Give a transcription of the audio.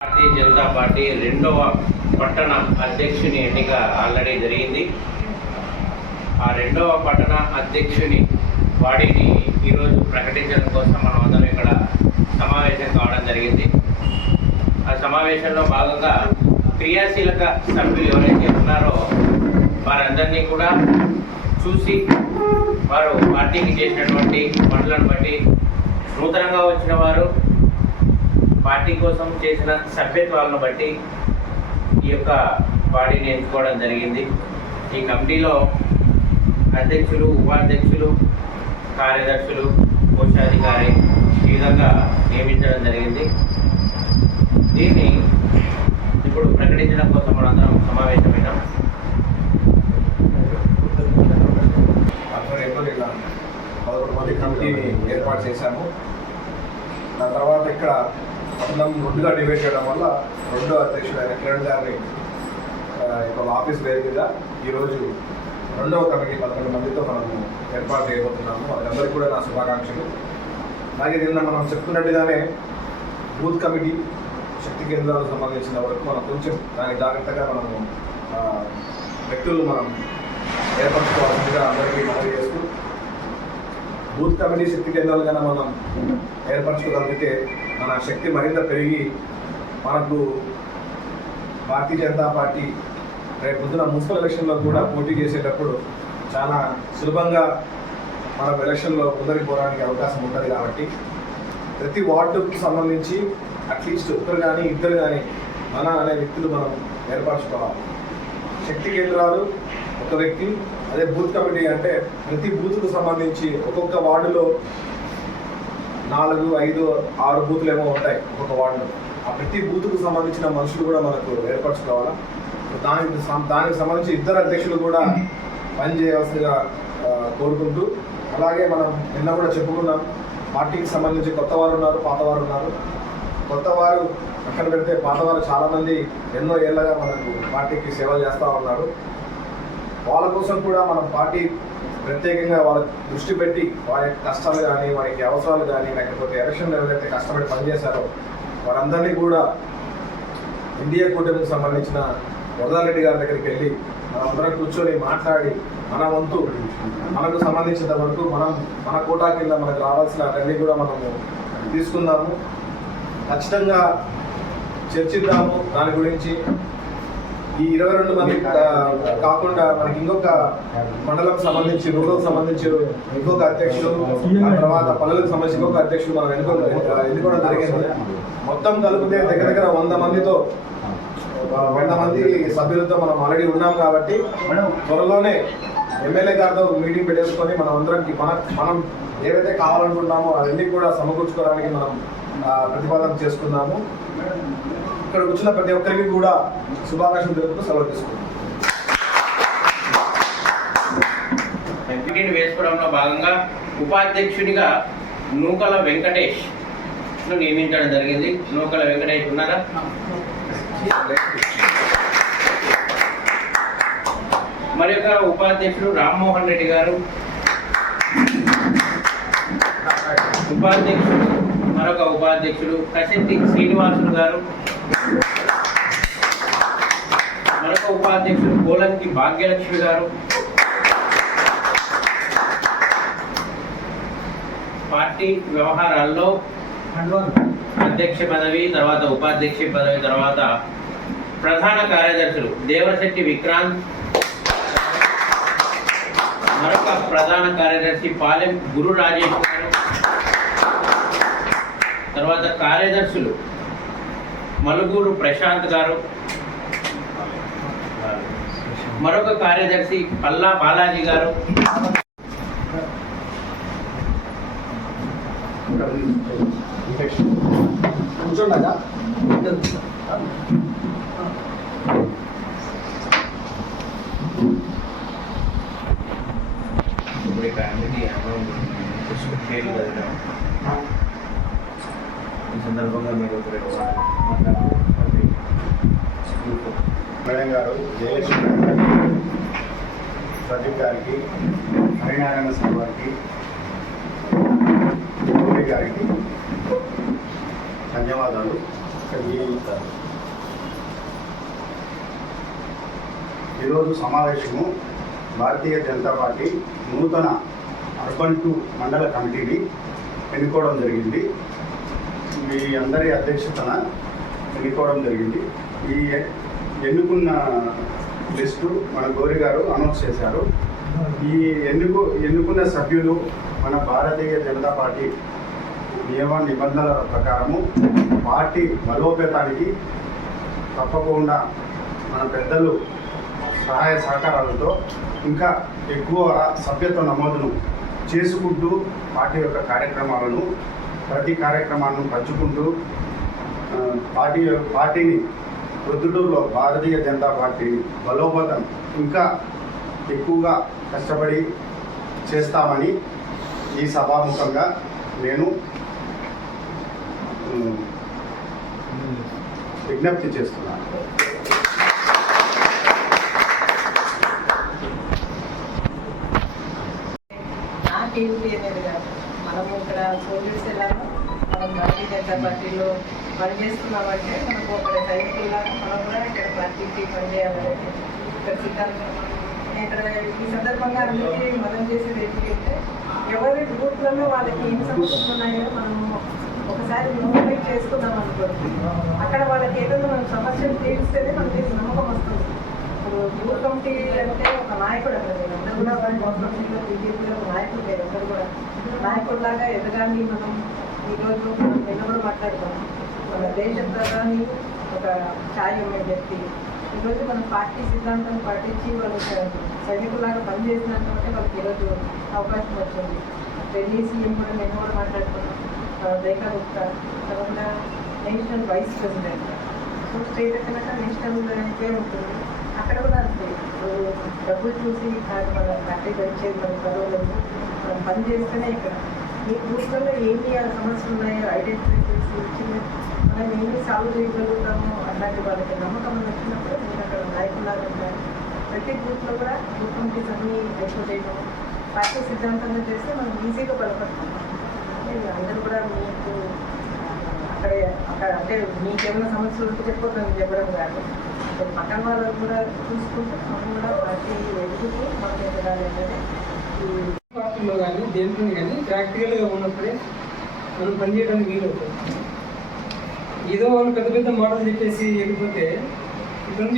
భారతీయ Janata party రెండవ పట్టణ అధ్యక్షుని ఎన్నిక ఆల్రెడీ జరిగింది. ఆ రెండవ పట్టణ అధ్యక్షుని వాడిని ఈరోజు ప్రకటించడం కోసం మనం అందరం ఇక్కడ సమావేశం కావడం జరిగింది. ఆ సమావేశంలో భాగంగా క్రియాశీలక సభ్యులు ఎవరైతే ఉన్నారో వారందరినీ కూడా చూసి వారు పార్టీకి చేసినటువంటి పనులను బట్టి నూతనంగా వచ్చిన వారు పార్టీ కోసం చేసిన సభ్యత్వాలను బట్టి ఈ యొక్క బాడీని ఎంచుకోవడం జరిగింది. ఈ కమిటీలో అధ్యక్షులు ఉపాధ్యక్షులు కార్యదర్శులు కోశాధికారి ఈ విధంగా నియమించడం జరిగింది. దీన్ని ఇప్పుడు ప్రకటించడం కోసం మనందరం సమావేశమైనాం. పదకొండు మంది కమిటీని ఏర్పాటు చేశాము. దాని తర్వాత ఇక్కడ పట్టణం రెండుగా డిబేట్ చేయడం వల్ల రెండో అధ్యక్షుడు అయిన కిరణ్ గారిని ఇక్కడ ఆఫీస్ వేరు మీద ఈరోజు రెండవ కమిటీ పదకొండు మందితో మనము ఏర్పాటు చేయబోతున్నాము. వాళ్ళందరికీ కూడా నా శుభాకాంక్షలు. అలాగే నిన్న మనం చెప్తున్నట్టుగానే బూత్ కమిటీ శక్తి కేంద్రాలకు సంబంధించిన వరకు మనం కొంచెం దానికి జాగ్రత్తగా మనము వ్యక్తులు మనం ఏర్పరచుకోవాల్సిందిగా అందరికీ మనవి చేస్తూ బూత్ కమిటీ శక్తి కేంద్రాలు కన్నా మనం ఏర్పరచుకోగలిగితే మన శక్తి మరింత పెరిగి మనకు భారతీయ జనతా పార్టీ రేపు పొద్దున మున్సిపల్ ఎలక్షన్లో కూడా పోటీ చేసేటప్పుడు చాలా సులభంగా మనం ఎలక్షన్లో ముందరికి పోవడానికి అవకాశం ఉంటుంది కాబట్టి ప్రతి వార్డుకు సంబంధించి అట్లీస్ట్ ఒకరు కానీ ఇద్దరు కానీ మన అనే వ్యక్తులు మనం ఏర్పరచుకోవాలి. శక్తి కేంద్రాలు ఒక వ్యక్తి అదే బూత్ కమిటీ అంటే ప్రతి బూత్కు సంబంధించి ఒక్కొక్క వార్డులో నాలుగు ఐదు ఆరు బూతులు ఏమో ఉంటాయి ఒక్కొక్క వార్డులో. ఆ ప్రతి బూత్కు సంబంధించిన మనుషులు కూడా మనకు ఏర్పరచుకోవాలా దానికి సం- దానికి సంబంధించి ఇద్దరు అధ్యక్షులు కూడా పనిచేయాల్సిందిగా కోరుకుంటూ అలాగే మనం నిన్న కూడా చెప్పుకున్నాం పార్టీకి సంబంధించి కొత్త వారు ఉన్నారు పాత వారు ఉన్నారు. కొత్త వారు పక్కన పెడితే పాతవారు చాలామంది ఎన్నో ఏళ్ళగా మనకు పార్టీకి సేవ చేస్తూ ఉన్నారు. వాళ్ళ కోసం కూడా మనం పార్టీ ప్రత్యేకంగా వాళ్ళ దృష్టి పెట్టి వారి కష్టాలు కానీ వారికి అవసరాలు కానీ లేకపోతే ఎలక్షన్లో ఎవరైతే కష్టపడి పనిచేశారో వారందరినీ కూడా ఇండియా కూటమికి సంబంధించిన వరదారెడ్డి గారి దగ్గరికి వెళ్ళి మనందరం కూర్చొని మాట్లాడి మన వంతు మనకు సంబంధించినంత వరకు మనం మన కోటా కింద మనకు రావాల్సిన అన్ని కూడా మనము తీసుకుందాము. ఖచ్చితంగా చర్చిద్దాము. దాని గురించి ఈ ఇరవై రెండు మంది కాకుండా మనకి ఇంకొక మండలం సంబంధించి రూరల్ సంబంధించి ఇంకొక అధ్యక్షుడు ఆ తర్వాత పల్లెలకు సంబంధించి ఇంకొక అధ్యక్షుడు మనం ఎన్నుకో ఎన్నుకోవడం జరిగింది. మొత్తం కలిపితే దగ్గర దగ్గర వంద మందితో వంద మంది సభ్యులతో మనం ఆల్రెడీ ఉన్నాం కాబట్టి త్వరలోనే ఎమ్మెల్యే గారితో మీటింగ్ పెట్టేసుకొని మనం అందరికి మన మనం ఏవైతే కావాలనుకుంటున్నామో అవన్నీ కూడా సమకూర్చుకోవడానికి మనం ప్రతిపాదన చేసుకున్నాము ఇక్కడ కూర్చున్న ప్రతి ఒక్కరికి కూడా శుభాకాంక్షలు తెలుపుతూ సెలవు తీసుకుంటాం కమిటీని వేసుకోవడంలో భాగంగా ఉపాధ్యక్షునిగా నూకల వెంకటేష్ నియమించడం జరిగింది. నూకల వెంకటేష్ ఉన్నారా? మరి యొక్క ఉపాధ్యక్షుడు రామ్మోహన్ రెడ్డి గారు. ఉపాధ్యక్షుడు మరొక ఉపాధ్యక్షుడు కసిద్ది శ్రీనివాసులు గారు. మరొక ఉపాధ్యక్షుడు కోలంకి భాగ్యలక్ష్మి గారు. పార్టీ వ్యవహారాల్లో అధ్యక్ష పదవి తర్వాత ఉపాధ్యక్ష పదవి తర్వాత ప్రధాన కార్యదర్శులు దేవశెట్టి విక్రాంత్ మరొక ప్రధాన కార్యదర్శి పాలెం గురు రాజేష్ గారు తర్వాత కార్యదర్శులు మలుగూరు ప్రశాంత్ గారు మరొక కార్యదర్శి పల్లా బాలాజీ గారు. ఇప్పుడు పేర్లు చదివాం ఈ సందర్భంగా మీరు మేడం గారు జయలక్ష్మి ప్రదీప్ గారికి హరినారాయణ స్వామి గారికి గౌరీ గారికి ధన్యవాదాలు. ఈరోజు సమావేశము భారతీయ జనతా పార్టీ నూతన అర్బన్ టూ మండల కమిటీని ఎన్నుకోవడం జరిగింది. మీ అందరి అధ్యక్షతన ఎన్నుకోవడం జరిగింది. ఈ ఎన్నుకున్న లిస్టు మన గౌరీ గారు అనౌన్స్ చేశారు. ఈ ఎన్నుకు ఎన్నుకున్న సభ్యులు మన భారతీయ జనతా పార్టీ నియమ నిబంధనల ప్రకారము పార్టీ బలోపేతానికి తప్పకుండా మన పెద్దలు సహాయ సహకారాలతో ఇంకా ఎక్కువ సభ్యత్వ నమోదును చేసుకుంటూ పార్టీ యొక్క కార్యక్రమాలను ప్రతి కార్యక్రమాలను పంచుకుంటూ పార్టీ పార్టీని ప్రొద్దుటూరులో భారతీయ జనతా పార్టీ బలోపేతం ఇంకా ఎక్కువగా కష్టపడి చేస్తామని ఈ సభాముఖంగా నేను విజ్ఞప్తి చేస్తున్నాను. నాకేమిటి అనేది కాదు. మనము ఇక్కడ సోల్జర్స్ ఎలాగో మనం భారతీయ జనతా పార్టీలో పనిచేస్తున్నామంటే మనకు ఒక సైనికుల్లాగా మనం కూడా ఇక్కడ పార్టీకి పనిచేయాలని ఇక్కడ సిద్ధాంతం. ఇక్కడ ఈ సందర్భంగా అందరికీ మనం చేసేది ఏంటంటే ఎవరి గ్రూప్లలో వాళ్ళకి ఏం సమస్యలు ఉన్నాయో మనము ఒకసారి నోటిఫై చేసుకుందాం అనుకోండి. అక్కడ వాళ్ళకి ఏదైనా మనం సమస్యలు తీరిస్తేనే మనకి నమ్మకం వస్తుంది. ఇప్పుడు గ్రూప్ కమిటీ అంటే నాయకుడు అక్కడ మీరు అందరూ కూడా వారి బూత్ బీజేపీలో ఒక నాయకుడు లేదు అందరూ కూడా నాయకుడిలాగా ఎదగాన్ని మనం ఈరోజు మనం నిన్న కూడా మాట్లాడుకున్నాం మన దేశ ప్రధాని ఒక ఛాయ్ వ్యక్తి ఈరోజు మనం పార్టీ సిద్ధాంతం పాటించి వాళ్ళు ఒక సైనికులాగా పనిచేసినటువంటి వాళ్ళకి ఈరోజు అవకాశం వచ్చింది ఢిల్లీ సీఎం కూడా నిన్న కూడా మాట్లాడుకున్నాం రేఖా గుప్తా తర్వాత national vice president so state కనుక నేషనల్ పేరు ఉంటుంది అక్కడ కూడా అంతే ఇప్పుడు డబ్బులు చూసి కాదు మన పార్టీ వచ్చేది మన పదవులు మనం పని చేస్తేనే ఇక్కడ. మీ గ్రూప్లలో ఏమి ఆ సమస్యలు ఉన్నాయో ఐడెంటిఫై చేసి ఇచ్చింది మనం ఏమి సాల్వ్ చేయగలుగుతామో అలాంటి వాళ్ళకి నమ్మకం వచ్చినప్పుడు నేను అక్కడ నాయకులాగా ఉంటాను. ప్రతి గ్రూప్లో కూడా గ్రూప్ కమిటీస్ అన్ని ఎక్కువ చేయడం పార్టీ సిద్ధాంతంగా చేస్తే మనం ఈజీగా బలపడతాం. అందరూ కూడా మీకు అక్కడ అక్కడ అంటే మీకేమైనా సమస్యలు ఉంటే చెప్పొద్దని చెప్పడం కాదు. ఇక్కడ పక్కన వాళ్ళు కూడా చూసుకుంటే మనం కూడా ప్రతి ఎదుగుతూ మనం ఎదగాలి అనేది పార్టీలో కానీ దేంట్లో కానీ ప్రాక్టికల్గా ఉన్నప్పుడే మనం పనిచేయడానికి వీలవుతుంది ఏదో వాళ్ళు పెద్ద పెద్ద మోడల్ చెప్పేసి వెళ్ళిపోతే ఇక్కడ